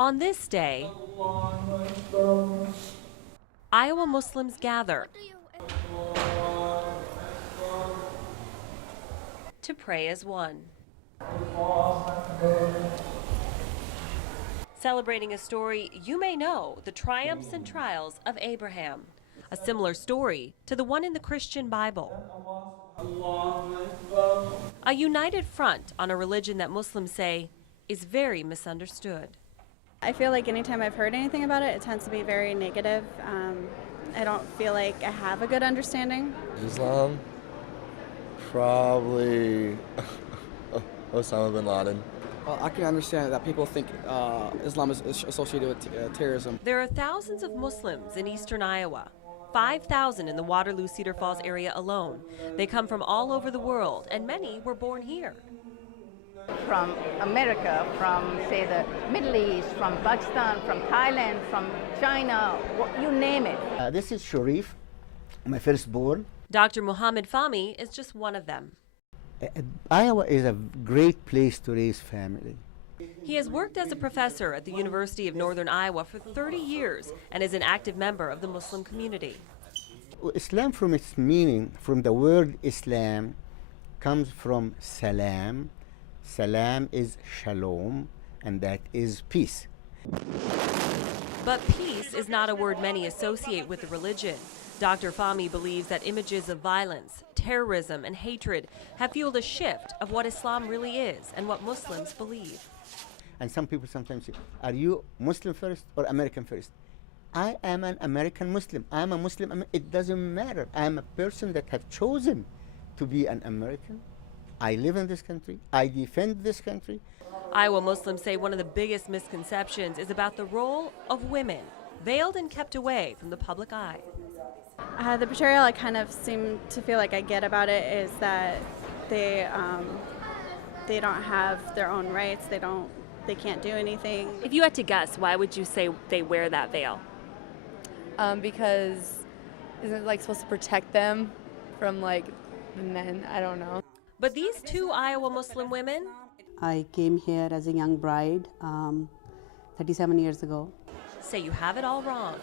On this day, Iowa Muslims gather to pray as one. Celebrating a story you may know, the triumphs and trials of Abraham. A similar story to the one in the Christian Bible. A united front on a religion that Muslims say is very misunderstood. I feel like anytime I've heard anything about it, it tends to be very negative. I don't feel like I have a good understanding. Islam, probably Osama bin Laden. I can understand that people think Islam is associated with terrorism. There are thousands of Muslims in eastern Iowa, 5,000 in the Waterloo Cedar Falls area alone. They come from all over the world, and many were born here. From America, from, say, the Middle East, from Pakistan, from Thailand, from China, you name it. This is Sharif, my firstborn. Dr. Muhammad Fahmy is just one of them. Iowa is a great place to raise family. He has worked as a professor at the University of Northern Iowa for 30 years and is an active member of the Muslim community. Islam, from its meaning, from the word Islam, comes from salam. Salam is shalom, and that is peace. But peace is not a word many associate with the religion. Dr. Fahmy believes that images of violence, terrorism, and hatred have fueled a shift of what Islam really is and what Muslims believe. And some people sometimes say, are you Muslim first or American first? I am an American Muslim. I'm a Muslim. It doesn't matter. I'm a person that have chosen to be an American. I live in this country. I defend this country. Iowa Muslims say one of the biggest misconceptions is about the role of women, veiled and kept away from the public eye. The portrayal I kind of seem to feel like I get about it is that they don't have their own rights. They can't do anything. If you had to guess, why would you say they wear that veil? Because isn't it like supposed to protect them from like the men? I don't know. But these two Iowa Muslim women, I came here as a young bride 37 years ago. say you have it all wrong.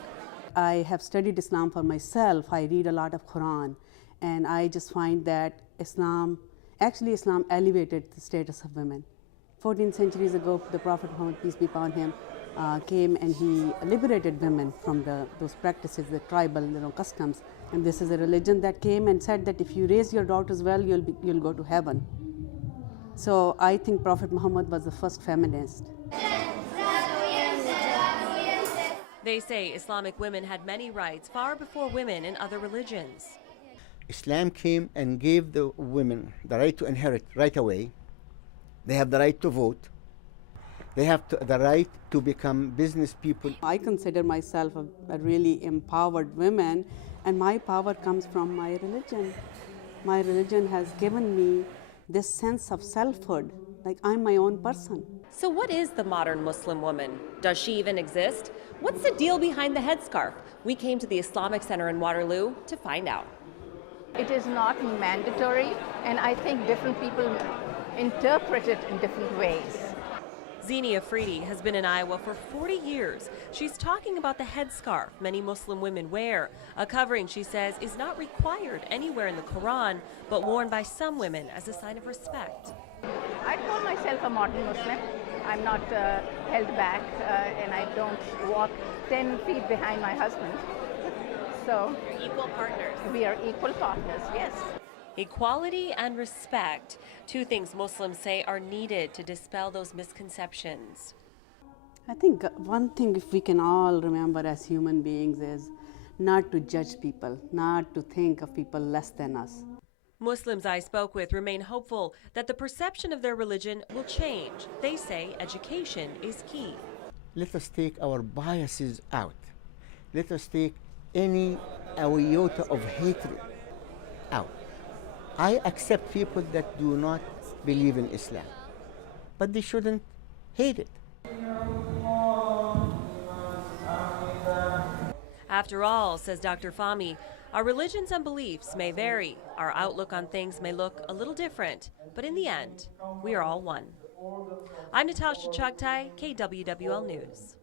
I have studied Islam for myself. I read a lot of Quran, and I just find that Islam elevated the status of women. 14 centuries ago, the Prophet Muhammad, peace be upon him, came and he liberated women from those practices, the tribal customs. And this is a religion that came and said that if you raise your daughters well, you'll go to heaven. So I think Prophet Muhammad was the first feminist. They say Islamic women had many rights far before women in other religions. Islam came and gave the women the right to inherit right away. They have the right to vote. They have the right to become business people. I consider myself a really empowered woman, and my power comes from my religion. My religion has given me this sense of selfhood, like I'm my own person. So what is the modern Muslim woman? Does she even exist? What's the deal behind the headscarf? We came to the Islamic Center in Waterloo to find out. It is not mandatory, and I think different people interpret it in different ways. Zenia Freedy has been in Iowa for 40 years. She's talking about the headscarf many Muslim women wear, a covering she says is not required anywhere in the Quran, but worn by some women as a sign of respect. I call myself a modern Muslim. I'm not held back, and I don't walk 10 feet behind my husband. So You're equal partners. we are equal partners, yes. Equality and respect, two things Muslims say are needed to dispel those misconceptions. I think one thing if we can all remember as human beings is not to judge people, not to think of people less than us. Muslims I spoke with remain hopeful that the perception of their religion will change. They say education is key. Let us take our biases out. Let us take any iota of hatred out. I accept people that do not believe in Islam, but they shouldn't hate it. After all, says Dr. Fahmy, our religions and beliefs may vary. Our outlook on things may look a little different, but in the end, we are all one. I'm Natasha Chugtai, KWWL News.